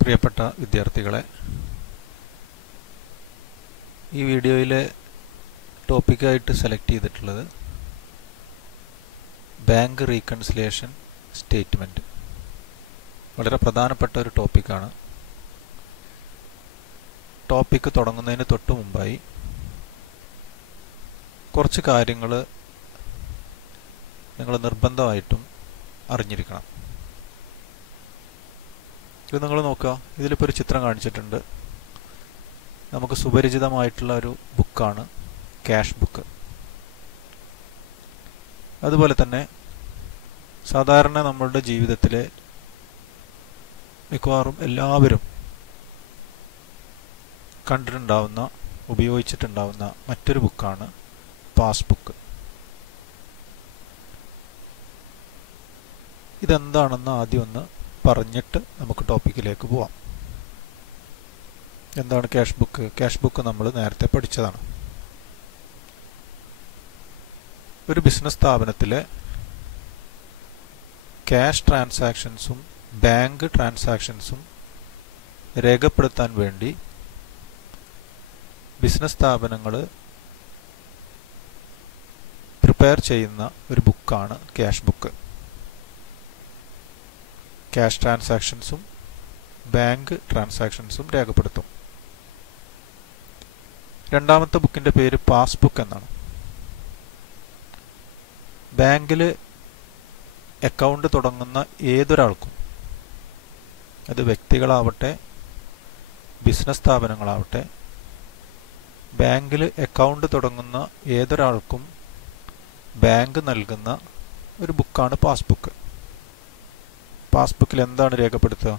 പ്രിയപ്പെട്ട വിദ്യാർത്ഥികളെ, ഈ വീഡിയോയിലെ ടോപ്പിക്കായിട്ട് സെലക്ട് ചെയ്തിട്ടുള്ളത് ബാങ്ക് റീകൺസിലിയേഷൻ സ്റ്റേറ്റ്മെൻറ്റ്. വളരെ പ്രധാനപ്പെട്ട ഒരു ടോപ്പിക്കാണ്. ടോപ്പിക്ക് തുടങ്ങുന്നതിന് തൊട്ട് മുമ്പായി കുറച്ച് കാര്യങ്ങൾ നിങ്ങൾ നിർബന്ധമായിട്ടും അറിഞ്ഞിരിക്കണം. ഇത് നിങ്ങൾ നോക്കുക, ഇതിലിപ്പോൾ ഒരു ചിത്രം കാണിച്ചിട്ടുണ്ട്. നമുക്ക് സുപരിചിതമായിട്ടുള്ള ഒരു ബുക്കാണ് ക്യാഷ് ബുക്ക്. അതുപോലെ തന്നെ സാധാരണ നമ്മളുടെ ജീവിതത്തിലെ മിക്കവാറും എല്ലാവരും കണ്ടിട്ടുണ്ടാവുന്ന, ഉപയോഗിച്ചിട്ടുണ്ടാവുന്ന മറ്റൊരു ബുക്കാണ് പാസ്ബുക്ക്. ഇതെന്താണെന്ന് ആദ്യം ഒന്ന് പറഞ്ഞിട്ട് നമുക്ക് ടോപ്പിക്കിലേക്ക് പോവാം. എന്താണ് ക്യാഷ് ബുക്ക്? ക്യാഷ് ബുക്ക് നമ്മൾ നേരത്തെ പഠിച്ചതാണ്. ഒരു ബിസിനസ് സ്ഥാപനത്തിലെ ക്യാഷ് ട്രാൻസാക്ഷൻസും ബാങ്ക് ട്രാൻസാക്ഷൻസും രേഖപ്പെടുത്താൻ വേണ്ടി ബിസിനസ് സ്ഥാപനങ്ങൾ പ്രിപ്പയർ ചെയ്യുന്ന ഒരു ബുക്കാണ് ക്യാഷ് ബുക്ക്. ക്യാഷ് ട്രാൻസാക്ഷൻസും ബാങ്ക് ട്രാൻസാക്ഷൻസും രേഖപ്പെടുത്തും. രണ്ടാമത്തെ ബുക്കിൻ്റെ പേര് പാസ്ബുക്ക് എന്നാണ്. ബാങ്കിൽ അക്കൗണ്ട് തുടങ്ങുന്ന ഏതൊരാൾക്കും, അത് വ്യക്തികളാവട്ടെ ബിസിനസ് സ്ഥാപനങ്ങളാവട്ടെ, ബാങ്കിൽ അക്കൗണ്ട് തുടങ്ങുന്ന ഏതൊരാൾക്കും ബാങ്ക് നൽകുന്ന ഒരു ബുക്കാണ് പാസ്ബുക്ക്. പാസ്ബുക്കിൽ എന്താണ് രേഖപ്പെടുത്തുക?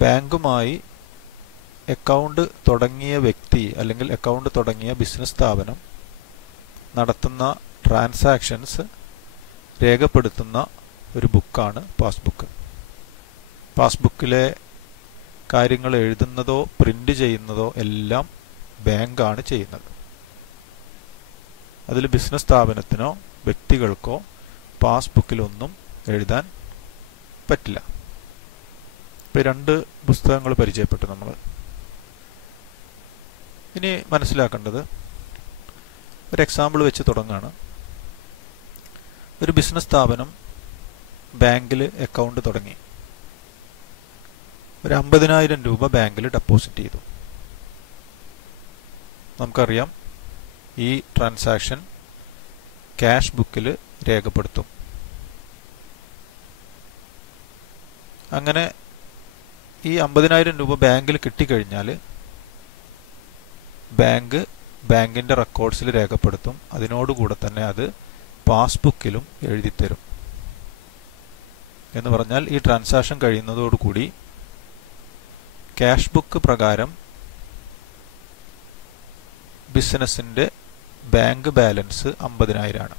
ബാങ്കുമായി അക്കൗണ്ട് തുടങ്ങിയ വ്യക്തി അല്ലെങ്കിൽ അക്കൗണ്ട് തുടങ്ങിയ ബിസിനസ് സ്ഥാപനം നടത്തുന്ന ട്രാൻസാക്ഷൻസ് രേഖപ്പെടുത്തുന്ന ഒരു ബുക്കാണ് പാസ്ബുക്ക്. പാസ്ബുക്കിലെ കാര്യങ്ങൾ എഴുതുന്നതോ പ്രിൻ്റ് ചെയ്യുന്നതോ എല്ലാം ബാങ്കാണ് ചെയ്യുന്നത്. അതിൽ ബിസിനസ് സ്ഥാപനത്തിനോ വ്യക്തികൾക്കോ പാസ്ബുക്കിലൊന്നും എഴുതാൻ പറ്റില്ല. ഇപ്പോൾ രണ്ട് പുസ്തകങ്ങൾ പരിചയപ്പെട്ടു നമ്മൾ. ഇനി മനസ്സിലാക്കേണ്ടത്, ഒരു എക്സാമ്പിൾ വെച്ച് തുടങ്ങുകയാണ്. ഒരു ബിസിനസ് സ്ഥാപനം ബാങ്കിൽ അക്കൗണ്ട് തുടങ്ങി. ഒരു 50,000 രൂപ ബാങ്കിൽ ഡെപ്പോസിറ്റ് ചെയ്തു. നമുക്കറിയാം, ഈ ട്രാൻസാക്ഷൻ ക്യാഷ് ബുക്കിൽ രേഖപ്പെടുത്തും. അങ്ങനെ ഈ 50,000 രൂപ ബാങ്കിൽ കിട്ടിക്കഴിഞ്ഞാൽ ബാങ്കിൻ്റെ റെക്കോർഡ്സിൽ രേഖപ്പെടുത്തും. അതിനോടുകൂടെ തന്നെ അത് പാസ്ബുക്കിലും എഴുതിത്തരും. എന്ന് പറഞ്ഞാൽ ഈ ട്രാൻസാക്ഷൻ കഴിയുന്നതോടുകൂടി ക്യാഷ് ബുക്ക് പ്രകാരം ബിസിനസിൻ്റെ ബാങ്ക് ബാലൻസ് 50,000 ആണ്.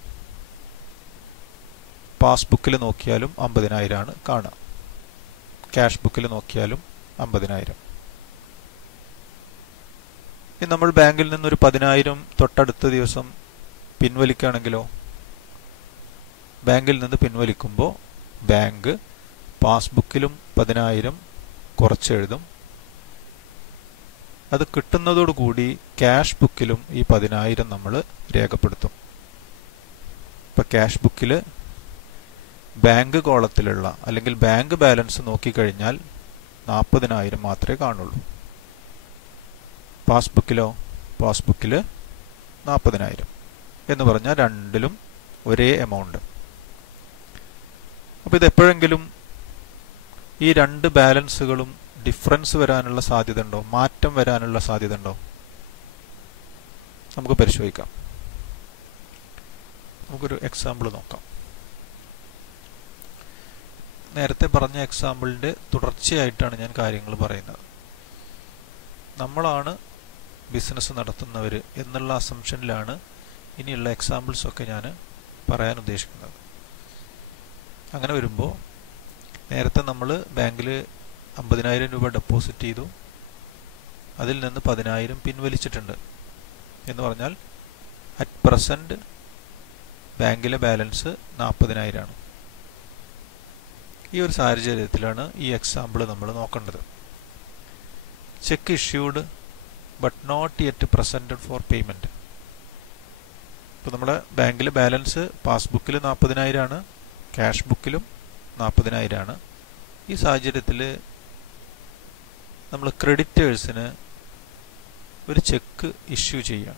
പാസ്ബുക്കിൽ നോക്കിയാലും 50,000 ആണ് കാണുക. ക്യാഷ് ബുക്കിൽ നോക്കിയാലും 50,000. ഇനി നമ്മൾ ബാങ്കിൽ നിന്നൊരു 10,000 തൊട്ടടുത്ത ദിവസം പിൻവലിക്കുകയാണെങ്കിലോ, ബാങ്കിൽ നിന്ന് പിൻവലിക്കുമ്പോൾ ബാങ്ക് പാസ്ബുക്കിലും 10,000 കുറച്ചെഴുതും. അത് കിട്ടുന്നതോടുകൂടി ക്യാഷ് ബുക്കിലും ഈ 10,000 നമ്മൾ രേഖപ്പെടുത്തും. ഇപ്പം ക്യാഷ് ബുക്കിൽ ബാങ്ക് കോളത്തിലുള്ള അല്ലെങ്കിൽ ബാങ്ക് ബാലൻസ് നോക്കിക്കഴിഞ്ഞാൽ 40,000 മാത്രമേ കാണുള്ളൂ. പാസ്ബുക്കിൽ 40,000 എന്ന് പറഞ്ഞാൽ രണ്ടിലും ഒരേ എമൗണ്ട്. അപ്പോൾ ഇതെപ്പോഴെങ്കിലും ഈ രണ്ട് ബാലൻസുകളും ഡിഫറൻസ് വരാനുള്ള സാധ്യത ഉണ്ടോ? മാറ്റം വരാനുള്ള സാധ്യത ഉണ്ടോ? നമുക്ക് പരിശോധിക്കാം. നമുക്കൊരു എക്സാമ്പിൾ നോക്കാം. നേരത്തെ പറഞ്ഞ എക്സാമ്പിളിൻ്റെ തുടർച്ചയായിട്ടാണ് ഞാൻ കാര്യങ്ങൾ പറയുന്നത്. നമ്മളാണ് ബിസിനസ് നടത്തുന്നവർ എന്നുള്ള അസംഷനിലാണ് ഇനിയുള്ള എക്സാമ്പിൾസൊക്കെ ഞാൻ പറയാൻ ഉദ്ദേശിക്കുന്നത്. അങ്ങനെ വരുമ്പോൾ നേരത്തെ നമ്മൾ ബാങ്കിൽ 50,000 രൂപ ഡെപ്പോസിറ്റ് ചെയ്തു. അതിൽ നിന്ന് 10,000 പിൻവലിച്ചിട്ടുണ്ട്. എന്ന് പറഞ്ഞാൽ അറ്റ് പ്രസൻറ്റ് ബാങ്കിലെ ബാലൻസ് 40,000 ആണ്. ഈ ഒരു സാഹചര്യത്തിലാണ് ഈ എക്സാമ്പിൾ നമ്മൾ നോക്കേണ്ടത്. Cheque issued but not yet presented for payment. ഇപ്പോൾ നമ്മുടെ ബാങ്കിൽ ബാലൻസ് പാസ്ബുക്കിൽ 40,000 ആണ്, ക്യാഷ് ബുക്കിലും 40,000 ആണ്. ഈ സാഹചര്യത്തിൽ നമ്മൾ ക്രെഡിറ്റേഴ്സിന് ഒരു ചെക്ക് ഇഷ്യൂ ചെയ്യാം.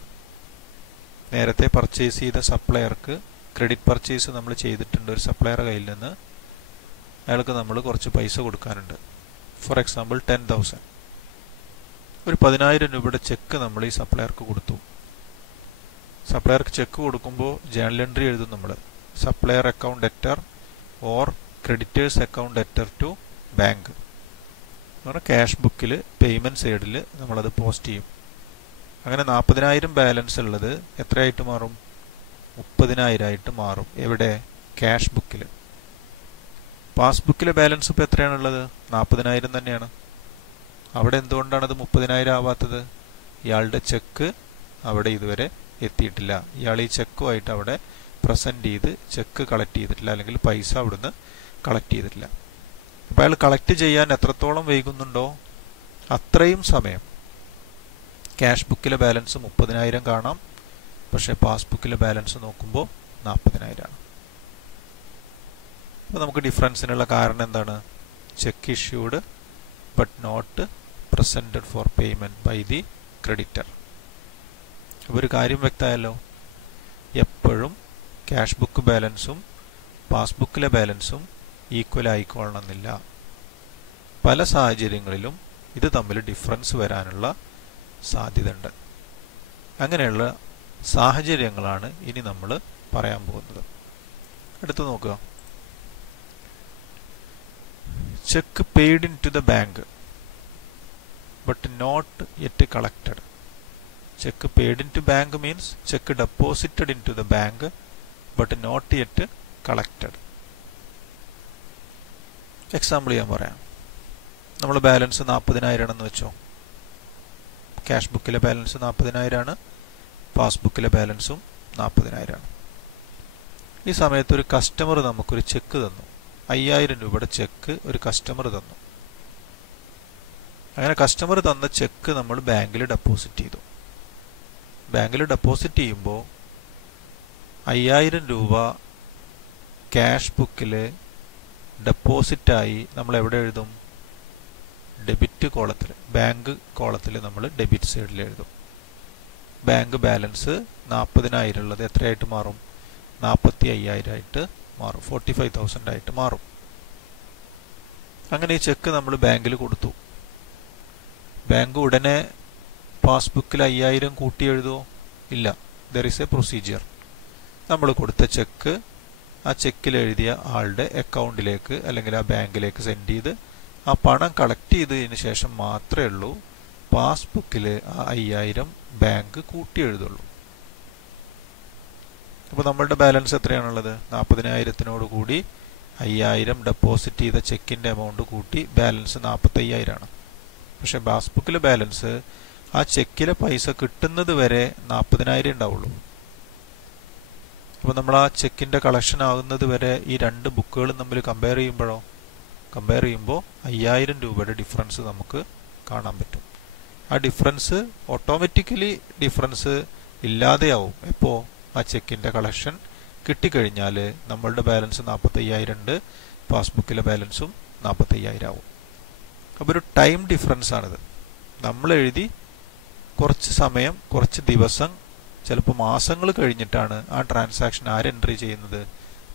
നേരത്തെ പർച്ചേസ് ചെയ്ത സപ്ലയർക്ക് ക്രെഡിറ്റ് പർച്ചേസ് നമ്മൾ ചെയ്തിട്ടുണ്ട് ഒരു സപ്ലയറുടെ കയ്യിൽ നിന്ന്. അയാൾക്ക് നമ്മൾ കുറച്ച് പൈസ കൊടുക്കാനുണ്ട്. For example 10,000. ഒരു 10,000 രൂപയുടെ ചെക്ക് നമ്മൾ ഈ സപ്ലയർക്ക് കൊടുത്തു. സപ്ലയർക്ക് ചെക്ക് കൊടുക്കുമ്പോൾ ജേണൽ എൻട്രി എഴുതും നമ്മൾ. Supplier account debtor or creditors account debtor to bank എന്ന് പറഞ്ഞാൽ ക്യാഷ് ബുക്കിൽ പേയ്മെൻറ്റ് സൈഡിൽ നമ്മളത് പോസ്റ്റ് ചെയ്യും. അങ്ങനെ 40,000 ബാലൻസ് ഉള്ളത് എത്രയായിട്ട് മാറും? 30,000 ആയിട്ട് മാറും. എവിടെ? ക്യാഷ് ബുക്കിൽ. പാസ്ബുക്കിലെ ബാലൻസ് ഇപ്പോൾ എത്രയാണുള്ളത്? 40,000 തന്നെയാണ്. അവിടെ എന്തുകൊണ്ടാണത് 30,000 ആവാത്തത്? ഇയാളുടെ ചെക്ക് അവിടെ ഇതുവരെ എത്തിയിട്ടില്ല. ഇയാൾ ഈ ചെക്കുമായിട്ട് അവിടെ പ്രസൻറ്റ് ചെയ്ത് ചെക്ക് കളക്ട് ചെയ്തിട്ടില്ല, അല്ലെങ്കിൽ പൈസ അവിടുന്ന് കളക്ട് ചെയ്തിട്ടില്ല. അപ്പോൾ അയാൾ കളക്ട് ചെയ്യാൻ എത്രത്തോളം വൈകുന്നുണ്ടോ അത്രയും സമയം ക്യാഷ് ബുക്കിലെ ബാലൻസ് 30,000 കാണാം, പക്ഷേ പാസ്ബുക്കിലെ ബാലൻസ് നോക്കുമ്പോൾ 40,000 ആണ്. അപ്പോൾ നമുക്ക് ഡിഫറൻസിനുള്ള കാരണം എന്താണ്? Cheque issued but not presented for payment by the creditor. അപ്പോൾ ഒരു കാര്യം വ്യക്തമായല്ലോ, എപ്പോഴും ക്യാഷ് ബുക്ക് ബാലൻസും പാസ്ബുക്കിലെ ബാലൻസും ഈക്വൽ ആയിക്കൊള്ളണമെന്നില്ല. പല സാഹചര്യങ്ങളിലും ഇത് തമ്മിൽ ഡിഫറൻസ് വരാനുള്ള സാധ്യതയുണ്ട്. അങ്ങനെയുള്ള സാഹചര്യങ്ങളാണ് ഇനി നമ്മൾ പറയാൻ പോകുന്നത്. അടുത്ത് നോക്കുക. Cheque paid in to the bank but not yet collected. Cheque paid in to bank means cheque deposited in to the bank but not yet collected. Example ഞാൻ പറയാം. നമ്മൾ ബാലൻസ് 40,000 ആണെന്ന് വെച്ചോ. ക്യാഷ് ബുക്കിലെ ബാലൻസ് 40,000 ആണ്, പാസ്ബുക്കിലെ ബാലൻസും 40,000 ആണ്. ഈ സമയത്ത് ഒരു കസ്റ്റമർ നമുക്കൊരു ചെക്ക് തന്നു. 5,000 രൂപയുടെ ചെക്ക് ഒരു കസ്റ്റമർ തന്നു. അങ്ങനെ കസ്റ്റമർ തന്ന ചെക്ക് നമ്മൾ ബാങ്കിൽ ഡെപ്പോസിറ്റ് ചെയ്തു. ബാങ്കിൽ ഡെപ്പോസിറ്റ് ചെയ്യുമ്പോൾ 5,000 രൂപ ക്യാഷ് ബുക്കിൽ ഡെപ്പോസിറ്റായി നമ്മൾ എവിടെ എഴുതും? ഡെബിറ്റ് കോളത്തിൽ, ബാങ്ക് കോളത്തിൽ നമ്മൾ ഡെബിറ്റ് സൈഡിൽ എഴുതും. ബാങ്ക് ബാലൻസ് 40,000 ഉള്ളത് എത്രയായിട്ട് മാറും? 45,000 ആയിട്ട് മാറും. 45,000 ആയിട്ട് മാറും. അങ്ങനെ ഈ ചെക്ക് നമ്മൾ ബാങ്കിൽ കൊടുത്തു. ബാങ്ക് ഉടനെ പാസ്ബുക്കിൽ 5,000 കൂട്ടി എഴുതുമോ? ഇല്ല. There is A procedure. നമ്മൾ കൊടുത്ത ചെക്ക് ആ ചെക്കിൽ എഴുതിയ ആളുടെ അക്കൗണ്ടിലേക്ക് അല്ലെങ്കിൽ ആ ബാങ്കിലേക്ക് സെൻഡ് ചെയ്ത് ആ പണം കളക്ട് ചെയ്തതിന് ശേഷം മാത്രമേ ഉള്ളൂ പാസ്ബുക്കിൽ ആ 5,000 ബാങ്ക് കൂട്ടി എഴുതുള്ളൂ. അപ്പോൾ നമ്മളുടെ ബാലൻസ് എത്രയാണുള്ളത്? 40,000 കൂടി 5,000 ഡെപ്പോസിറ്റ് ചെയ്ത ചെക്കിൻ്റെ എമൗണ്ട് കൂട്ടി ബാലൻസ് 45,000 ആണ്. പക്ഷെ പാസ്ബുക്കിലെ ബാലൻസ് ആ ചെക്കിലെ പൈസ കിട്ടുന്നത് വരെ 40,000 ഉണ്ടാവുള്ളൂ. അപ്പോൾ നമ്മൾ ആ ചെക്കിൻ്റെ കളക്ഷൻ ആകുന്നത് വരെ ഈ രണ്ട് ബുക്കുകളും തമ്മിൽ കമ്പയർ ചെയ്യുമ്പോൾ 5,000 രൂപയുടെ ഡിഫറൻസ് നമുക്ക് കാണാൻ പറ്റും. ആ ഡിഫറൻസ് ഓട്ടോമാറ്റിക്കലി ഡിഫറൻസ് ഇല്ലാതെയാവും. എപ്പോൾ? ആ ചെക്കിൻ്റെ കളക്ഷൻ കിട്ടിക്കഴിഞ്ഞാൽ നമ്മളുടെ ബാലൻസ് 45,000 ഉണ്ട്, പാസ്ബുക്കിലെ ബാലൻസും 45,000 ആവും. അപ്പോൾ ഒരു ടൈം ഡിഫറൻസ് ആണിത്. നമ്മൾ എഴുതി കുറച്ച് സമയം, കുറച്ച് ദിവസം, ചിലപ്പോൾ മാസങ്ങൾ കഴിഞ്ഞിട്ടാണ് ആ ട്രാൻസാക്ഷൻ ആര് എൻട്രി ചെയ്യുന്നത്?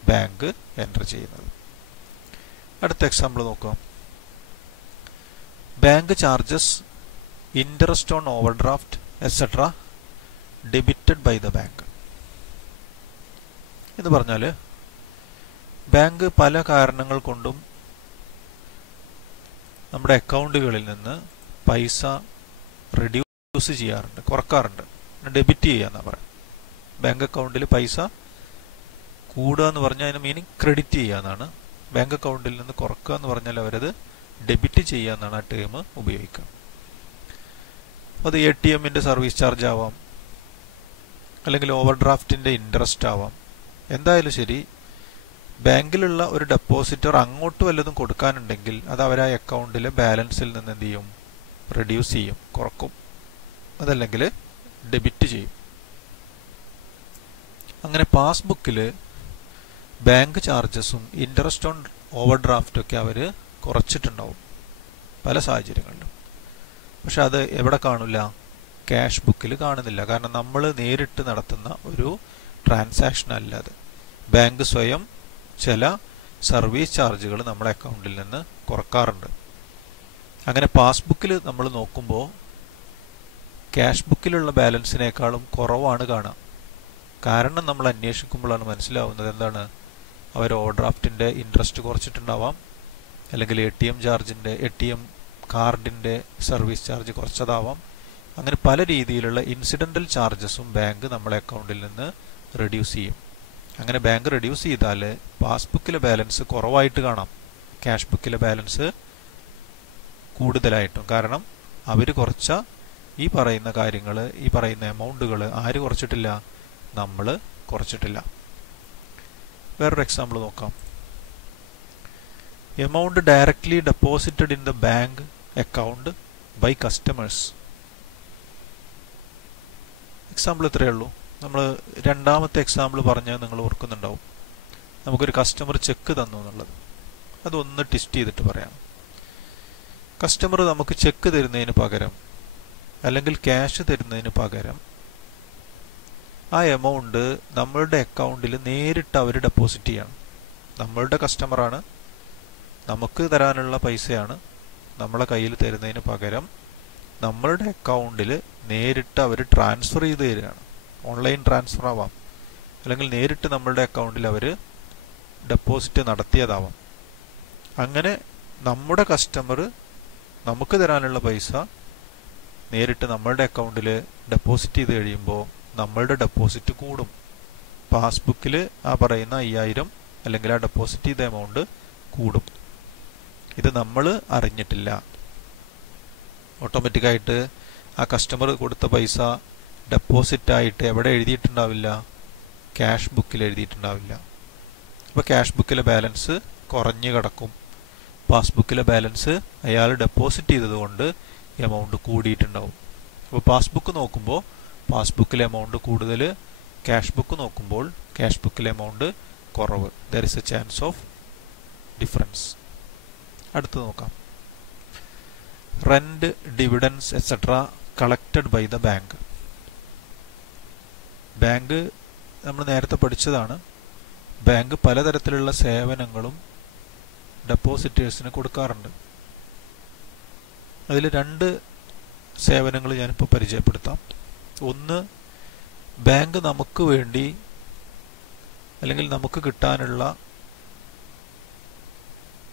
ബാങ്ക് എൻട്രി ചെയ്യുന്നത്. അടുത്ത എക്സാമ്പിൾ നോക്കാം. Bank charges interest on overdraft etcetera debited by the bank. എന്ന് പറഞ്ഞാൽ ബാങ്ക് പല കാരണങ്ങൾ കൊണ്ടും നമ്മുടെ അക്കൗണ്ടുകളിൽ നിന്ന് പൈസ റെഡ്യൂസ് ചെയ്യാറുണ്ട്, കുറക്കാറുണ്ട്. ഡെബിറ്റ് ചെയ്യുക എന്നാണ് പറയുക. ബാങ്ക് അക്കൗണ്ടിൽ പൈസ കൂടുക എന്ന് പറഞ്ഞാൽ അതിന് മീനിങ് ക്രെഡിറ്റ് ചെയ്യുക എന്നാണ്. ബാങ്ക് അക്കൗണ്ടിൽ നിന്ന് കുറക്കുക എന്ന് പറഞ്ഞാൽ അവരത് ഡെബിറ്റ് ചെയ്യുക എന്നാണ് ആ ടേം ഉപയോഗിക്കുക. അത് ATMന്റെ സർവീസ് ചാർജ് ആവാം, അല്ലെങ്കിൽ ഓവർ ഡ്രാഫ്റ്റിൻ്റെ ഇൻട്രസ്റ്റ് ആവാം. എന്തായാലും ശരി, ബാങ്കിലുള്ള ഒരു ഡെപ്പോസിറ്റർ അങ്ങോട്ട് വല്ലതും കൊടുക്കാനുണ്ടെങ്കിൽ അത് അവർ ആ അക്കൗണ്ടിലെ ബാലൻസിൽ നിന്ന് എന്ത് ചെയ്യും? റെഡ്യൂസ് ചെയ്യും, കുറക്കും. അതല്ലെങ്കിൽ ഡെബിറ്റ് ചെയ്യും. അങ്ങനെ പാസ്ബുക്കിൽ ബാങ്ക് ചാർജസും ഇൻട്രസ്റ്റ് ഓൺ ഓവർ ഡ്രാഫ്റ്റ് ഒക്കെ അവർ കുറച്ചിട്ടുണ്ടാവും പല സാഹചര്യങ്ങളിലും. പക്ഷെ അത് എവിടെ കാണില്ല? ക്യാഷ് ബുക്കിൽ കാണുന്നില്ല. കാരണം നമ്മൾ നേരിട്ട് നടത്തുന്ന ഒരു ട്രാൻസാക്ഷൻ അല്ല അത്. ബാങ്ക് സ്വയം ചില സർവീസ് ചാർജുകൾ നമ്മുടെ അക്കൗണ്ടിൽ നിന്ന് കുറക്കാറുണ്ട്. അങ്ങനെ പാസ്ബുക്കിൽ നമ്മൾ നോക്കുമ്പോൾ ക്യാഷ് ബുക്കിലുള്ള ബാലൻസിനേക്കാളും കുറവാണ് കാണുക. കാരണം നമ്മൾ അന്വേഷിക്കുമ്പോഴാണ് മനസ്സിലാവുന്നത് എന്താണ്? അവർ ഓവർഡ്രാഫ്റ്റിൻ്റെ ഇൻട്രസ്റ്റ് കുറച്ചിട്ടുണ്ടാവാം, അല്ലെങ്കിൽ ATM കാർഡിൻ്റെ സർവീസ് ചാർജ് കുറച്ചതാവാം. അങ്ങനെ പല രീതിയിലുള്ള ഇൻസിഡൻ്റൽ ചാർജസും ബാങ്ക് നമ്മളെ അക്കൗണ്ടിൽ നിന്ന് റെഡ്യൂസ് ചെയ്യും. അങ്ങനെ ബാങ്ക് റെഡ്യൂസ് ചെയ്താൽ പാസ്ബുക്കിലെ ബാലൻസ് കുറവായിട്ട് കാണാം, ക്യാഷ് ബുക്കിലെ ബാലൻസ് കൂടുതലായിട്ടും. കാരണം അവർ കുറച്ച ഈ പറയുന്ന കാര്യങ്ങൾ, ഈ പറയുന്ന എമൗണ്ടുകൾ ആര് കുറച്ചിട്ടില്ല? നമ്മൾ കുറച്ചിട്ടില്ല. വേറൊരു എക്സാമ്പിൾ നോക്കാം. Amount directly deposited in the bank account by customers. Example ഇത്രയേ ഉള്ളൂ. നമ്മൾ രണ്ടാമത്തെ എക്സാമ്പിൾ പറഞ്ഞാൽ നിങ്ങൾ ഓർക്കുന്നുണ്ടാവും. നമുക്കൊരു കസ്റ്റമർ ചെക്ക് തന്നു എന്നുള്ളത്. അതൊന്ന് ടെസ്റ്റ് ചെയ്തിട്ട് പറയാം. കസ്റ്റമർ നമുക്ക് ചെക്ക് തരുന്നതിന് പകരം അല്ലെങ്കിൽ ക്യാഷ് തരുന്നതിന് പകരം ആ എമൗണ്ട് നമ്മളുടെ അക്കൗണ്ടിൽ നേരിട്ട് അവർ ഡെപ്പോസിറ്റ് ചെയ്യണം. നമ്മളുടെ കസ്റ്റമറാണ്, നമുക്ക് തരാനുള്ള പൈസയാണ് നമ്മളെ കയ്യിൽ തരുന്നതിന് പകരം നമ്മളുടെ അക്കൗണ്ടിൽ നേരിട്ട് അവർ ട്രാൻസ്ഫർ ചെയ്ത് തരികയാണ്. ഓൺലൈൻ ട്രാൻസ്ഫർ ആവാം, അല്ലെങ്കിൽ നേരിട്ട് നമ്മളുടെ അക്കൗണ്ടിൽ അവർ ഡെപ്പോസിറ്റ് നടത്തിയതാവാം. അങ്ങനെ നമ്മുടെ കസ്റ്റമർ നമുക്ക് തരാനുള്ള പൈസ നേരിട്ട് നമ്മളുടെ അക്കൗണ്ടിൽ ഡെപ്പോസിറ്റ് ചെയ്ത് കഴിയുമ്പോൾ നമ്മളുടെ ഡെപ്പോസിറ്റ് കൂടും. പാസ്ബുക്കിൽ ആ പറയുന്ന 5000 അല്ലെങ്കിൽ ആ ഡെപ്പോസിറ്റ് ചെയ്ത എമൗണ്ട് കൂടും. ഇത് നമ്മൾ അറിഞ്ഞിട്ടില്ല. ഓട്ടോമാറ്റിക്കായിട്ട് ആ കസ്റ്റമർ കൊടുത്ത പൈസ ഡെപ്പോസിറ്റ് ആയിട്ട് എവിടെ എഴുതിയിട്ടുണ്ടാവില്ല? ക്യാഷ് ബുക്കിൽ എഴുതിയിട്ടുണ്ടാവില്ല. അപ്പോൾ ക്യാഷ് ബുക്കിലെ ബാലൻസ് കുറഞ്ഞു കിടക്കും. പാസ്ബുക്കിലെ ബാലൻസ് അയാൾ ഡെപ്പോസിറ്റ് ചെയ്തതുകൊണ്ട് എമൗണ്ട് കൂടിയിട്ടുണ്ടാവും. അപ്പോൾ പാസ്ബുക്ക് നോക്കുമ്പോൾ പാസ്ബുക്കിലെ എമൗണ്ട് കൂടുതൽ, ക്യാഷ് ബുക്ക് നോക്കുമ്പോൾ ക്യാഷ് ബുക്കിലെ എമൗണ്ട് കുറവ്. There is a chance of difference. അടുത്ത് നോക്കാം. Rent, dividends etcetera collected by the bank. Bank നമ്മൾ നേരത്തെ പഠിച്ചതാണ്. ബാങ്ക് പലതരത്തിലുള്ള സേവനങ്ങളും ഡെപ്പോസിറ്റേഴ്സിന് കൊടുക്കാറുണ്ട്. അതിൽ 2 സേവനങ്ങൾ ഞാനിപ്പോൾ പരിചയപ്പെടുത്താം. ഒന്ന്, ബാങ്ക് നമുക്ക് വേണ്ടി അല്ലെങ്കിൽ നമുക്ക് കിട്ടാനുള്ള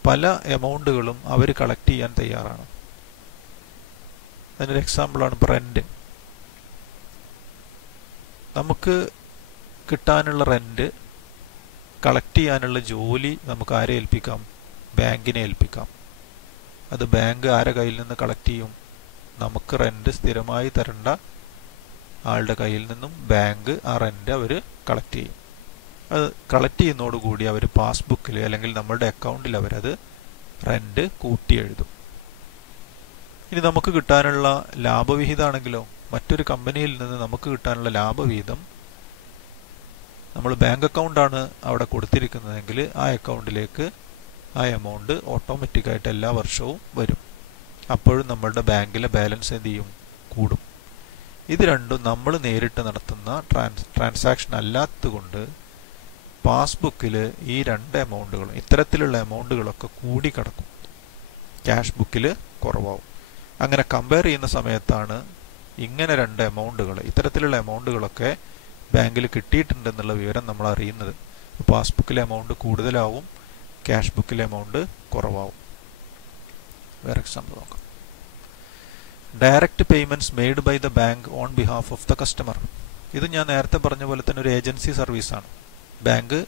പല എമൗണ്ടുകളും അവർ കളക്ട് ചെയ്യാൻ തയ്യാറാണ്. അതിനൊരു എക്സാമ്പിളാണ് റെന്റ്. നമുക്ക് കിട്ടാനുള്ള റെന്റ് കളക്ട് ചെയ്യാനുള്ള ജോലി നമുക്ക് ആരെ ഏൽപ്പിക്കാം? ബാങ്കിനെ ഏൽപ്പിക്കാം. അത് ബാങ്ക് ആരെ കയ്യിൽ നിന്ന് കളക്ട് ചെയ്യും? നമുക്ക് റെന്റ് സ്ഥിരമായി തരേണ്ട ആളുടെ കയ്യിൽ നിന്നും ബാങ്ക് ആ റെന്റ് അവർ കളക്ട് ചെയ്യും. അത് കളക്ട് ചെയ്യുന്നതോടുകൂടി അവർ പാസ്ബുക്കിൽ അല്ലെങ്കിൽ നമ്മളുടെ അക്കൗണ്ടിൽ അവരത് റെന്റ് കൂട്ടി എഴുതും. ഇനി നമുക്ക് കിട്ടാനുള്ള ലാഭവിഹിതമാണെങ്കിലോ, മറ്റൊരു കമ്പനിയിൽ നിന്ന് നമുക്ക് കിട്ടാനുള്ള ലാഭവിഹിതം നമ്മൾ ബാങ്ക് അക്കൗണ്ടാണ് അവിടെ കൊടുത്തിരിക്കുന്നതെങ്കിൽ ആ അക്കൗണ്ടിലേക്ക് ആ എമൗണ്ട് ഓട്ടോമാറ്റിക്കായിട്ട് എല്ലാ വർഷവും വരും. അപ്പോഴും നമ്മളുടെ ബാങ്കിലെ ബാലൻസ് എന്ത് ചെയ്യും? കൂടും. ഇത് രണ്ടും നമ്മൾ നേരിട്ട് നടത്തുന്ന ട്രാൻസാക്ഷൻ അല്ലാത്തതുകൊണ്ട് പാസ്ബുക്കിൽ ഈ 2 എമൗണ്ടുകളും ഇത്തരത്തിലുള്ള എമൗണ്ടുകളൊക്കെ കൂടി കിടക്കും, ക്യാഷ് ബുക്കിൽ കുറവാകും. അങ്ങനെ കമ്പയർ ചെയ്യുന്ന സമയത്താണ് ഇങ്ങനെ 2 എമൗണ്ടുകൾ, ഇത്തരത്തിലുള്ള എമൗണ്ടുകളൊക്കെ ബാങ്കിൽ കിട്ടിയിട്ടുണ്ടെന്നുള്ള വിവരം നമ്മൾ അറിയുന്നത്. പാസ്ബുക്കിലെ എമൗണ്ട് കൂടുതലാവും, ക്യാഷ് ബുക്കിലെ എമൗണ്ട് കുറവാകും. വേറെ എക്സാമ്പിൾ നോക്കാം. Direct payments made by the bank on behalf of the customer. ഇത് ഞാൻ നേരത്തെ പറഞ്ഞ പോലെ തന്നെ ഒരു ഏജൻസി സർവീസാണ്. ബാങ്ക്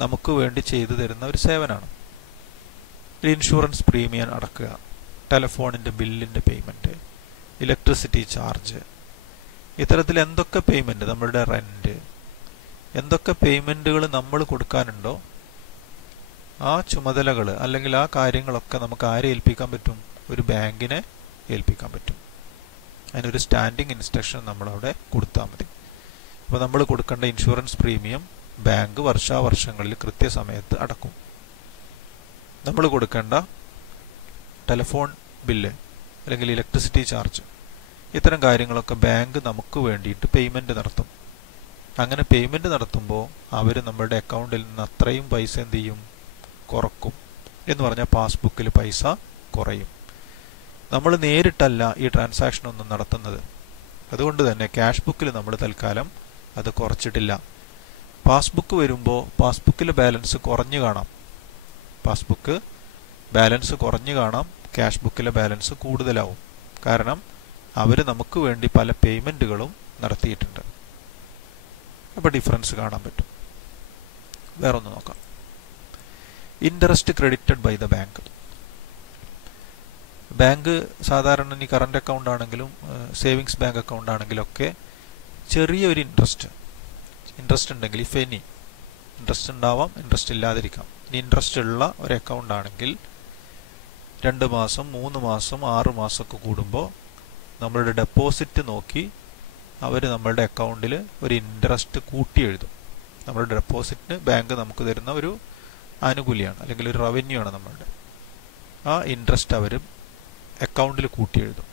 നമുക്ക് വേണ്ടി ചെയ്തു തരുന്ന ഒരു സേവനമാണ്. ഇൻഷുറൻസ് പ്രീമിയം അടക്കുക, ടെലിഫോണിൻ്റെ ബില്ലിൻ്റെ പേയ്മെൻറ്റ്, ഇലക്ട്രിസിറ്റി ചാർജ്, ഇത്തരത്തിൽ എന്തൊക്കെ പേയ്മെൻറ്റ്, നമ്മളുടെ റെൻറ്റ്, എന്തൊക്കെ പേയ്മെൻറ്റുകൾ നമ്മൾ കൊടുക്കാനുണ്ടോ ആ ചുമതലകൾ അല്ലെങ്കിൽ ആ കാര്യങ്ങളൊക്കെ നമുക്ക് ആരെ ഏൽപ്പിക്കാൻ പറ്റും? ഒരു ബാങ്കിനെ ഏൽപ്പിക്കാൻ പറ്റും. അതിനൊരു സ്റ്റാൻഡിങ് ഇൻസ്ട്രക്ഷൻ നമ്മളവിടെ കൊടുത്താൽ മതി. അപ്പോൾ നമ്മൾ കൊടുക്കേണ്ട ഇൻഷുറൻസ് പ്രീമിയം ബാങ്ക് വർഷാവർഷങ്ങളിൽ കൃത്യസമയത്ത് അടക്കും. നമ്മൾ കൊടുക്കേണ്ട ടെലിഫോൺ ബില്ല് അല്ലെങ്കിൽ ഇലക്ട്രിസിറ്റി ചാർജ്, ഇത്തരം കാര്യങ്ങളൊക്കെ ബാങ്ക് നമുക്ക് വേണ്ടിയിട്ട് പേയ്മെൻറ്റ് നടത്തും. അങ്ങനെ പേയ്മെൻറ്റ് നടത്തുമ്പോൾ അവർ നമ്മുടെ അക്കൗണ്ടിൽ നിന്ന് അത്രയും പൈസ എന്ത് ചെയ്യും? കുറക്കും. എന്ന് പറഞ്ഞാൽ പാസ്ബുക്കിൽ പൈസ കുറയും. നമ്മൾ നേരിട്ടല്ല ഈ ട്രാൻസാക്ഷൻ ഒന്നും നടത്തുന്നത്. അതുകൊണ്ട് തന്നെ ക്യാഷ് ബുക്കിൽ നമ്മൾ തൽക്കാലം അത് കുറച്ചിട്ടില്ല. പാസ്ബുക്ക് വരുമ്പോൾ പാസ്ബുക്കിലെ ബാലൻസ് കുറഞ്ഞു കാണാം. പാസ്ബുക്ക് ബാലൻസ് കുറഞ്ഞു കാണാം, ക്യാഷ് ബുക്കിലെ ബാലൻസ് കൂടുതലാവും. കാരണം അവർ നമുക്ക് വേണ്ടി പല പേയ്മെൻറ്റുകളും നടത്തിയിട്ടുണ്ട്. അപ്പോൾ ഡിഫറൻസ് കാണാൻ പറ്റും. വേറൊന്ന് നോക്കാം. Interest credited by the bank. Bank സാധാരണ ഇനി കറണ്ട് അക്കൗണ്ട് ആണെങ്കിലും സേവിങ്സ് ബാങ്ക് അക്കൗണ്ട് ആണെങ്കിലും ഒക്കെ ചെറിയൊരു ഇൻട്രസ്റ്റ് ഉണ്ടെങ്കിൽ, ഇഫ് എനി ഇൻട്രസ്റ്റ് ഉണ്ടാവാം, ഇൻട്രസ്റ്റ് ഇല്ലാതിരിക്കാം. ഇനി ഇൻട്രസ്റ്റ് ഉള്ള ഒരു അക്കൗണ്ട് ആണെങ്കിൽ 2 മാസം 3 മാസം 6 മാസമൊക്കെ കൂടുമ്പോൾ നമ്മളുടെ ഡെപ്പോസിറ്റ് നോക്കി അവർ നമ്മളുടെ അക്കൗണ്ടിൽ ഒരു ഇൻട്രസ്റ്റ് കൂട്ടി എഴുതും. നമ്മളുടെ ഡെപ്പോസിറ്റിന് ബാങ്ക് നമുക്ക് തരുന്ന ഒരു ആനുകൂല്യമാണ് അല്ലെങ്കിൽ ഒരു റവന്യൂ ആണ് നമ്മളുടെ. ആ ഇൻട്രസ്റ്റ് അവർ അക്കൗണ്ടിൽ കൂട്ടി എഴുതും.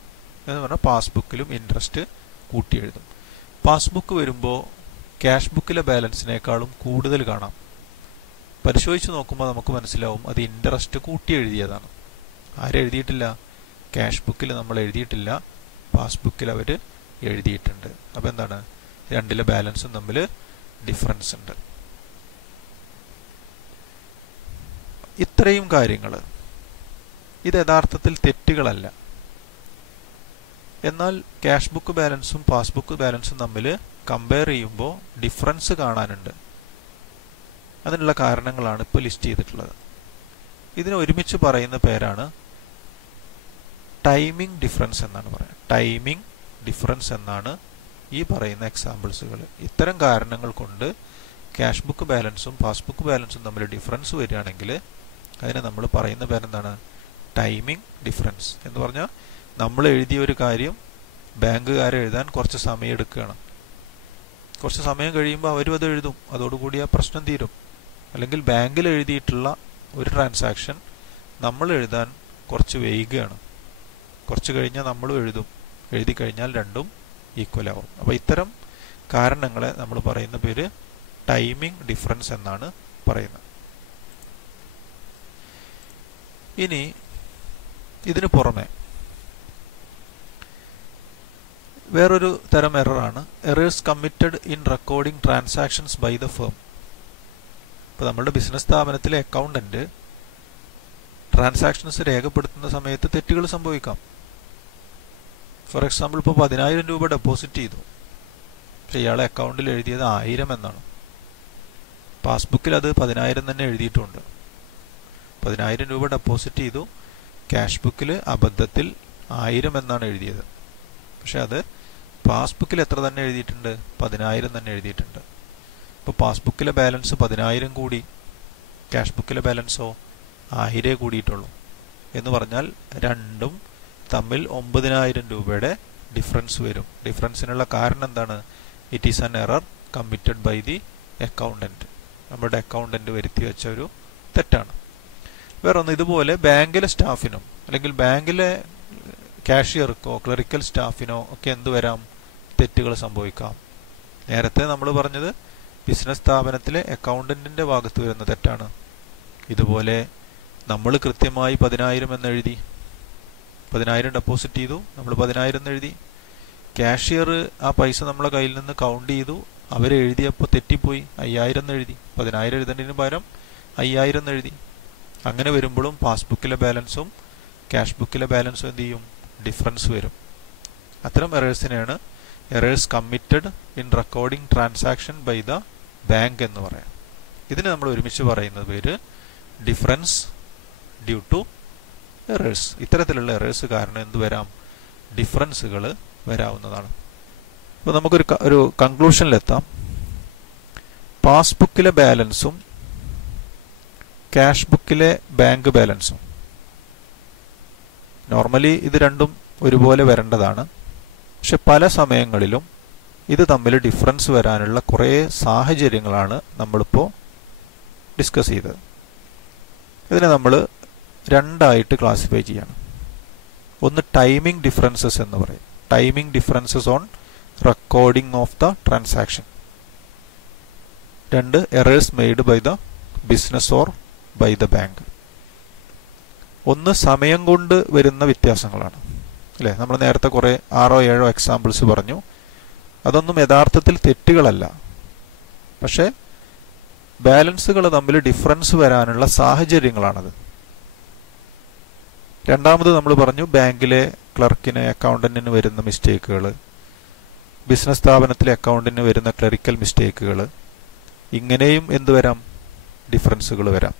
എന്ന് പറഞ്ഞാൽ പാസ്ബുക്കിലും ഇൻട്രസ്റ്റ് കൂട്ടി എഴുതും. പാസ്ബുക്ക് വരുമ്പോൾ ക്യാഷ് ബുക്കിലെ ബാലൻസിനേക്കാളും കൂടുതൽ കാണാം. പരിശോധിച്ച് നോക്കുമ്പോൾ നമുക്ക് മനസ്സിലാവും അത് ഇൻട്രസ്റ്റ് കൂട്ടി എഴുതിയതാണ്. ആരെഴുതിയിട്ടില്ല? ക്യാഷ് ബുക്കിൽ നമ്മൾ എഴുതിയിട്ടില്ല, പാസ്ബുക്കിൽ അവർ എഴുതിയിട്ടുണ്ട്. അപ്പോൾ എന്താണ്? രണ്ടിലെ ബാലൻസും തമ്മിൽ ഡിഫറൻസ് ഉണ്ട്. ഇത്രയും കാര്യങ്ങൾ ഇത് യഥാർത്ഥത്തിൽ തെറ്റുകളല്ല. എന്നാൽ ക്യാഷ് ബുക്ക് ബാലൻസും പാസ്ബുക്ക് ബാലൻസും തമ്മിൽ കമ്പയർ ചെയ്യുമ്പോൾ ഡിഫറൻസ് കാണാനുണ്ട്. അതിനുള്ള കാരണങ്ങളാണ് ഇപ്പോൾ ലിസ്റ്റ് ചെയ്തിട്ടുള്ളത്. ഇതിനെ ഒരുമിച്ച് പറയുന്ന പേരാണ് ടൈമിംഗ് ഡിഫറൻസ് എന്നാണ് പറയുന്നത്. ടൈമിംഗ് ഡിഫറൻസ് എന്നാണ് ഈ പറയുന്ന എക്സാമ്പിൾസുകൾ. ഇത്തരം കാരണങ്ങൾ കൊണ്ട് ക്യാഷ് ബുക്ക് ബാലൻസും പാസ്ബുക്ക് ബാലൻസും തമ്മിൽ ഡിഫറൻസ് വരികയാണെങ്കിൽ അതിനെ നമ്മൾ പറയുന്ന പേരെന്താണ്? Timing difference. എന്ന് പറഞ്ഞാൽ നമ്മൾ എഴുതിയ ഒരു കാര്യം ബാങ്കുകാരെ എഴുതാൻ കുറച്ച് സമയം എടുക്കുകയാണ്. കുറച്ച് സമയം കഴിയുമ്പോൾ അവരും അത് എഴുതും. അതോടുകൂടി ആ പ്രശ്നം തീരും. അല്ലെങ്കിൽ ബാങ്കിൽ എഴുതിയിട്ടുള്ള ഒരു ട്രാൻസാക്ഷൻ നമ്മൾ എഴുതാൻ കുറച്ച് വൈകുകയാണ്. കുറച്ച് കഴിഞ്ഞാൽ നമ്മളും എഴുതി കഴിഞ്ഞാൽ രണ്ടും ഈക്വൽ ആവും. അപ്പോൾ ഇത്തരം കാരണങ്ങളെ നമ്മൾ പറയുന്ന പേര് ടൈമിംഗ് ഡിഫറൻസ് എന്നാണ് പറയുന്നത്. ഇനി ഇതിനു പുറമെ വേറൊരു തരം എററാണ് errors committed in recording transactions by the firm. ഇപ്പോൾ നമ്മളുടെ ബിസിനസ് സ്ഥാപനത്തിലെ അക്കൗണ്ടന്റ് ട്രാൻസാക്ഷൻസ് രേഖപ്പെടുത്തുന്ന സമയത്ത് തെറ്റുകൾ സംഭവിക്കാം. ഫോർ എക്സാമ്പിൾ, ഇപ്പോൾ 10,000 രൂപ ഡെപ്പോസിറ്റ് ചെയ്തു, പക്ഷെ ഇയാളെ അക്കൗണ്ടിൽ എഴുതിയത് 1000 എന്നാണ്. പാസ്ബുക്കിൽ അത് 10,000 തന്നെ എഴുതിയിട്ടുണ്ട്. 10,000 രൂപ ഡെപ്പോസിറ്റ് ചെയ്തു, ക്യാഷ് ബുക്കിൽ അബദ്ധത്തിൽ 1000 എന്നാണ് എഴുതിയത്. പക്ഷെ അത് പാസ്ബുക്കിൽ എത്ര തന്നെ എഴുതിയിട്ടുണ്ട്? 10,000 തന്നെ എഴുതിയിട്ടുണ്ട്. ഇപ്പോൾ പാസ്ബുക്കിലെ ബാലൻസ് 10,000 കൂടി, ക്യാഷ് ബുക്കിലെ ബാലൻസോ 1000 കൂടിയിട്ടുള്ളൂ. എന്ന് പറഞ്ഞാൽ രണ്ടും തമ്മിൽ 9,000 രൂപയുടെ ഡിഫറൻസ് വരും. ഡിഫറൻസിനുള്ള കാരണം എന്താണ്? It is an error committed by the accountant. നമ്മുടെ അക്കൗണ്ടന്റ് വരുത്തി വെച്ച ഒരു തെറ്റാണ്. വേറൊന്ന്, ഇതുപോലെ ബാങ്കിലെ സ്റ്റാഫിനും അല്ലെങ്കിൽ ബാങ്കിലെ കാഷ്യർക്കോ ക്ലറിക്കൽ സ്റ്റാഫിനോ ഒക്കെ എന്ത് വരാം? തെറ്റുകൾ സംഭവിക്കാം. നേരത്തെ നമ്മൾ പറഞ്ഞത് ബിസിനസ് സ്ഥാപനത്തിലെ അക്കൗണ്ടന്റിന്റെ ഭാഗത്ത് വരുന്ന തെറ്റാണ്. ഇതുപോലെ നമ്മൾ കൃത്യമായി 10,000 എന്നെഴുതി, 10,000 ഡെപ്പോസിറ്റ് ചെയ്തു, നമ്മൾ 10,000 എന്നെഴുതി. കാഷ്യർ ആ പൈസ നമ്മളെ കയ്യിൽ നിന്ന് കൗണ്ട് ചെയ്തു, അവരെഴുതിയപ്പോൾ തെറ്റിപ്പോയി, 5,000 എന്നെഴുതി. 10,000 എഴുതുന്നതിന് പകരം 5,000 എന്നെഴുതി. അങ്ങനെ വരുമ്പോഴും പാസ്ബുക്കിലെ ബാലൻസും ക്യാഷ് ബുക്കിലെ ബാലൻസും എന്ത് ചെയ്യും? ഡിഫറൻസ് വരും. അത്തരം എറേഴ്സിനെയാണ് errors committed in recording transaction by the bank എന്ന് പറയാം. ഇതിന് നമ്മൾ ഒരുമിച്ച് പറയുന്നത് പേര് ഡിഫറൻസ് ഡ്യൂ ടു എറേഴ്സ്. ഇത്തരത്തിലുള്ള എറേഴ്സ് കാരണം എന്ത് വരാം? ഡിഫറൻസുകൾ വരാവുന്നതാണ്. അപ്പോൾ നമുക്കൊരു കൺക്ലൂഷനിലെത്താം. പാസ്ബുക്കിലെ ബാലൻസും ക്യാഷ് ബുക്കിലെ ബാങ്ക് ബാലൻസും. നോർമലി ഇത് രണ്ടും ഒരുപോലെ വരേണ്ടതാണ്. പക്ഷെ പല സമയങ്ങളിലും ഇത് തമ്മിൽ ഡിഫറൻസ് വരാനുള്ള കുറേ സാഹചര്യങ്ങളാണ് നമ്മളിപ്പോൾ ഡിസ്കസ് ചെയ്തത്. ഇതിനെ നമ്മൾ രണ്ടായിട്ട് ക്ലാസിഫൈ ചെയ്യണം. ഒന്ന് ടൈമിംഗ് ഡിഫറൻസസ് എന്ന് പറയും. Timing differences on recording of the transaction. രണ്ട്, errors made by the business or by the bank. ഒന്ന് സമയം കൊണ്ട് വരുന്ന വ്യത്യാസങ്ങളാണ് അല്ലേ. നമ്മൾ നേരത്തെ കുറേ 6-7 എക്സാമ്പിൾസ് പറഞ്ഞു. അതൊന്നും യഥാർത്ഥത്തിൽ തെറ്റുകളല്ല, പക്ഷേ ബാലൻസുകൾ തമ്മിൽ ഡിഫറൻസ് വരാനുള്ള സാഹചര്യങ്ങളാണത്. രണ്ടാമത് നമ്മൾ പറഞ്ഞു ബാങ്കിലെ ക്ലർക്കിന് അക്കൗണ്ടന്റിന് വരുന്ന മിസ്റ്റേക്കുകൾ, ബിസിനസ് സ്ഥാപനത്തിലെ അക്കൗണ്ടന്റിന് വരുന്ന ക്ലറിക്കൽ മിസ്റ്റേക്കുകൾ, ഇങ്ങനെയും എന്ത് വരാം, ഡിഫറൻസുകൾ വരാം.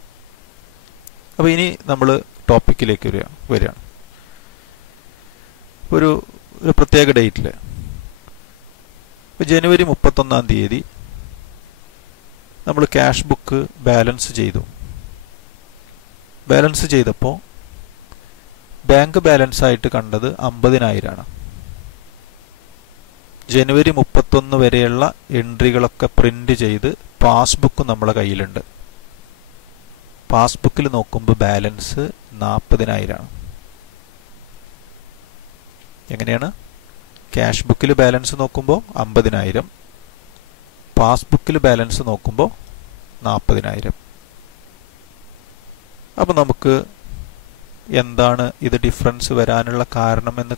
അപ്പോൾ ഇനി നമ്മൾ ടോപ്പിക്കിലേക്ക് വരികയാണ്. ഒരു പ്രത്യേക ഡേറ്റിൽ ജനുവരി 31-ാം തീയതി നമ്മൾ ക്യാഷ് ബുക്ക് ബാലൻസ് ചെയ്തു. ബാലൻസ് ചെയ്തപ്പോൾ ബാങ്ക് ബാലൻസ് ആയിട്ട് കണ്ടത് 50,000 ജനുവരി 31 വരെയുള്ള എൻട്രികളൊക്കെ പ്രിന്റ് ചെയ്ത് പാസ്ബുക്ക് നമ്മളെ കയ്യിലുണ്ട്. പാസ്ബുക്കിൽ നോക്കുമ്പോൾ ബാലൻസ് 40,000. എങ്ങനെയാണ്? ക്യാഷ് ബുക്കിൽ ബാലൻസ് നോക്കുമ്പോൾ 50,000, പാസ്ബുക്കിൽ ബാലൻസ് നോക്കുമ്പോൾ 40,000. അപ്പോൾ നമുക്ക് എന്താണ് ഇത് ഡിഫറൻസ് വരാനുള്ള കാരണം എന്ന്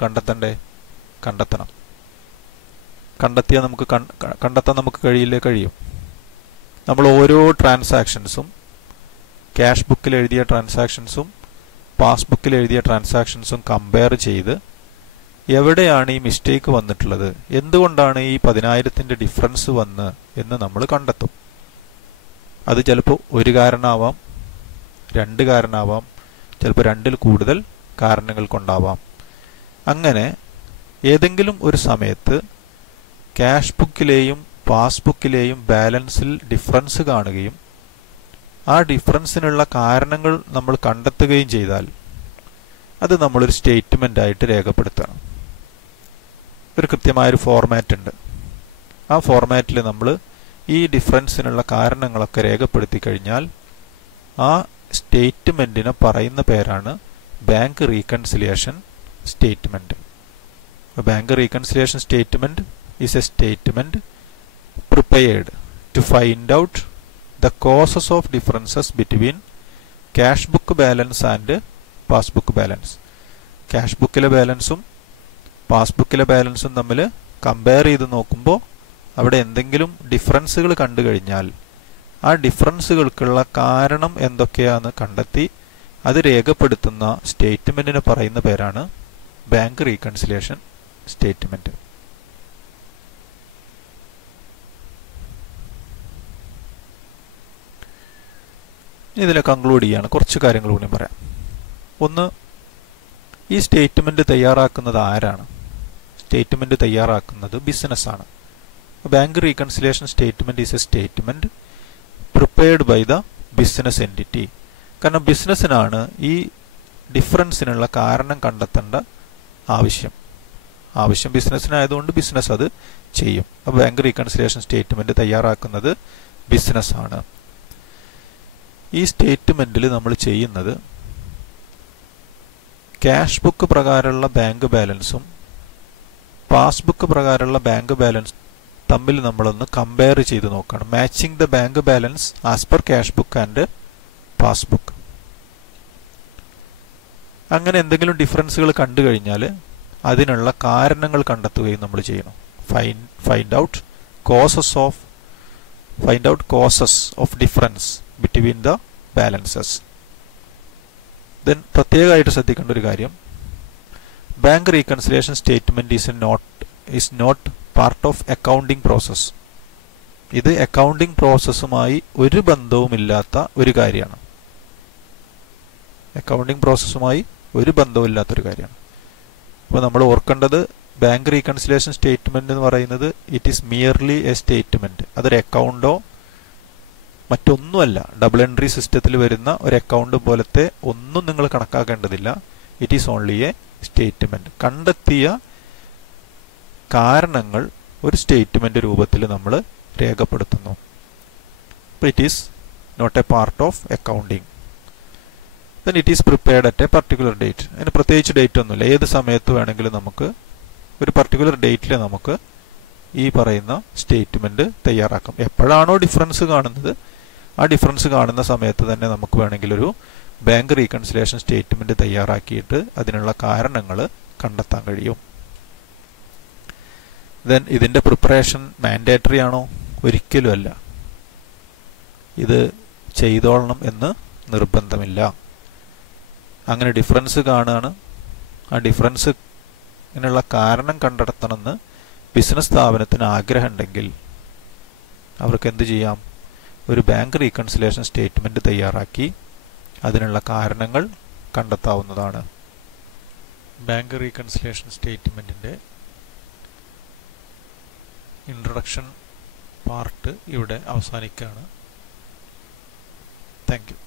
കണ്ടെത്തണം. കണ്ടെത്താൻ നമുക്ക് കഴിയും. നമ്മൾ ഓരോ ട്രാൻസാക്ഷൻസും, ക്യാഷ് ബുക്കിൽ എഴുതിയ ട്രാൻസാക്ഷൻസും പാസ്ബുക്കിൽ എഴുതിയ ട്രാൻസാക്ഷൻസും കമ്പയർ ചെയ്ത് എവിടെയാണ് ഈ മിസ്റ്റേക്ക് വന്നിട്ടുള്ളത്, എന്തുകൊണ്ടാണ് ഈ 10,000-ന്റെ ഡിഫറൻസ് വന്ന് എന്ന് നമ്മൾ കണ്ടെത്തും. അത് ചിലപ്പോൾ ഒരു കാരണമാവാം, 2 കാരണമാവാം, ചിലപ്പോൾ 2-ൽ കൂടുതൽ കാരണങ്ങൾ കൊണ്ടാവാം. അങ്ങനെ ഏതെങ്കിലും ഒരു സമയത്ത് ക്യാഷ് ബുക്കിലെയും പാസ്ബുക്കിലെയും ബാലൻസിൽ ഡിഫറൻസ് കാണുകയും ആ ഡിഫറൻസിനുള്ള കാരണങ്ങൾ നമ്മൾ കണ്ടെത്തുകയും ചെയ്താൽ അത് നമ്മളൊരു സ്റ്റേറ്റ്മെന്റ് ആയിട്ട് രേഖപ്പെടുത്തണം. ഒരു കൃത്യമായൊരു ഫോർമാറ്റ് ഉണ്ട്. ആ ഫോർമാറ്റിൽ നമ്മൾ ഈ ഡിഫറൻസിനുള്ള കാരണങ്ങളൊക്കെ രേഖപ്പെടുത്തി കഴിഞ്ഞാൽ ആ സ്റ്റേറ്റ്മെന്റിനെ പറയുന്ന പേരാണ് bank reconciliation statement. Bank reconciliation statement is a statement prepared to find out the causes of differences between cash book balance and passbook balance. Cash ബുക്കിലെ ബാലൻസും പാസ്ബുക്കിലെ ബാലൻസും തമ്മിൽ കമ്പയർ ചെയ്ത് നോക്കുമ്പോൾ അവിടെ എന്തെങ്കിലും ഡിഫറൻസുകൾ കണ്ടു കഴിഞ്ഞാൽ ആ ഡിഫറൻസുകൾക്കുള്ള കാരണം എന്തൊക്കെയാണെന്ന് കണ്ടെത്തി അത് രേഖപ്പെടുത്തുന്ന സ്റ്റേറ്റ്മെന്റിനെ പറയുന്ന പേരാണ് ബാങ്ക് റീകൺസിലിയേഷൻ സ്റ്റേറ്റ്മെന്റ്. ഇതിനെ കൺക്ലൂഡ് ചെയ്യാണ്. കുറച്ച് കാര്യങ്ങൾ കൂടി പറയാം. ഒന്ന്, ഈ സ്റ്റേറ്റ്മെന്റ് തയ്യാറാക്കുന്നത് ആരാണ്? സ്റ്റേറ്റ്മെന്റ് തയ്യാറാക്കുന്നത് ബിസിനസ്സാണ്. Bank reconciliation statement is a statement prepared by the business entity. കാരണം ബിസിനസ്സിനാണ് ഈ ഡിഫറൻസിനുള്ള കാരണം കണ്ടെത്തേണ്ട ആവശ്യം ബിസിനസ്സിനായതുകൊണ്ട് ബിസിനസ് അത് ചെയ്യും. അപ്പോൾ ബാങ്ക് റീകൺസിലിയേഷൻ സ്റ്റേറ്റ്മെന്റ് തയ്യാറാക്കുന്നത് ബിസിനസ്സാണ്. ഈ സ്റ്റേറ്റ്മെന്റിൽ നമ്മൾ ചെയ്യുന്നത് ക്യാഷ് ബുക്ക് പ്രകാരമുള്ള ബാങ്ക് ബാലൻസും പാസ്ബുക്ക് പ്രകാരമുള്ള ബാങ്ക് ബാലൻസ് തമ്മിൽ നമ്മളൊന്ന് കമ്പയർ ചെയ്ത് നോക്കണം. Matching the bank balance as per cash book and passbook. അങ്ങനെ എന്തെങ്കിലും ഡിഫറൻസുകൾ കണ്ടു കഴിഞ്ഞാൽ അതിനുള്ള കാരണങ്ങൾ കണ്ടെത്തുകയും നമ്മൾ ചെയ്യണം. Find out causes of difference between the balances. Then പ്രത്യേകമായിട്ട് ശ്രദ്ധിക്കേണ്ട ഒരു കാര്യം, bank reconciliation statement is not part of accounting process. ഇത് അക്കൗണ്ടിംഗ് പ്രോസസ്സുമായി ഒരു ബന്ധവുമില്ലാത്ത ഒരു കാര്യമാണ്. അപ്പോൾ നമ്മൾ ഓർക്കേണ്ടത് ബാങ്ക് മറ്റൊന്നുമല്ല. ഡബിൾ എൻട്രി സിസ്റ്റത്തിൽ വരുന്ന ഒരു അക്കൗണ്ട് പോലത്തെ ഒന്നും നിങ്ങൾ കണക്കാക്കേണ്ടതില്ല. It is only a statement. കണ്ടെത്തിയ കാരണങ്ങൾ ഒരു സ്റ്റേറ്റ്മെന്റ് രൂപത്തിൽ നമ്മൾ രേഖപ്പെടുത്തുന്നു. അപ്പോൾ it is not a part of അക്കൗണ്ടിങ്. Then it is prepared at a particular date. അതിന് പ്രത്യേകിച്ച് ഡേറ്റ് ഒന്നുമില്ല. ഏത് സമയത്ത് വേണമെങ്കിലും നമുക്ക് ഒരു പർട്ടിക്കുലർ ഡേറ്റിൽ നമുക്ക് ഈ പറയുന്ന സ്റ്റേറ്റ്മെന്റ് തയ്യാറാക്കാം. എപ്പോഴാണോ ഡിഫറൻസ് കാണുന്നത് ആ ഡിഫറൻസ് കാണുന്ന സമയത്ത് തന്നെ നമുക്ക് വേണമെങ്കിൽ ഒരു ബാങ്ക് റീകൺസിലേഷൻ സ്റ്റേറ്റ്മെന്റ് തയ്യാറാക്കിയിട്ട് അതിനുള്ള കാരണങ്ങൾ കണ്ടെത്താൻ കഴിയും. ദെൻ ഇതിൻ്റെ പ്രിപ്പറേഷൻ മാൻഡേറ്ററി ആണോ? ഒരിക്കലും അല്ല. ഇത് ചെയ്തോളണം എന്ന് നിർബന്ധമില്ല. അങ്ങനെ ഡിഫറൻസ് കാണുകയാണ്, ആ ഡിഫറൻസിനുള്ള കാരണം കണ്ടെത്തണമെന്ന് ബിസിനസ് സ്ഥാപനത്തിന് ആഗ്രഹം ഉണ്ടെങ്കിൽ അവർക്ക് എന്ത് ചെയ്യാം? ഒരു ബാങ്ക് റീകൺസിലേഷൻ സ്റ്റേറ്റ്മെന്റ് തയ്യാറാക്കി അതിനുള്ള കാരണങ്ങൾ കണ്ടെത്താവുന്നതാണ്. ബാങ്ക് റീകൺസിലേഷൻ സ്റ്റേറ്റ്മെന്റിന്റെ ഇൻട്രൊഡക്ഷൻ പാർട്ട് ഇവിടെ അവസാനിക്കുകയാണ്. Thank you.